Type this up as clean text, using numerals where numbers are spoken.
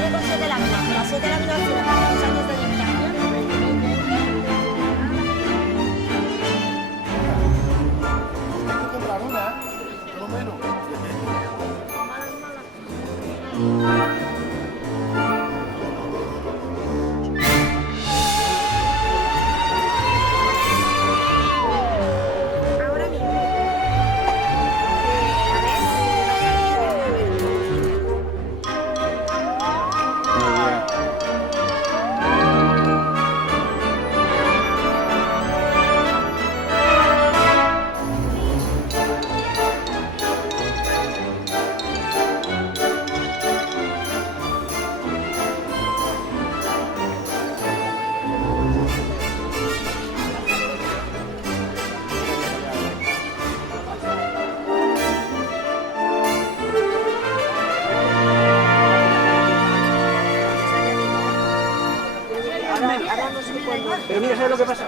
viene con 7 láminas, pero las 7 láminas tienen para 2 años de eliminación. Hay que comprar una, por lo menos. Ahora mismo. A ver, no ha salido. A ver. Muy bien. Ahora no sé cuándo. Pero mira, ¿sabes lo que pasa?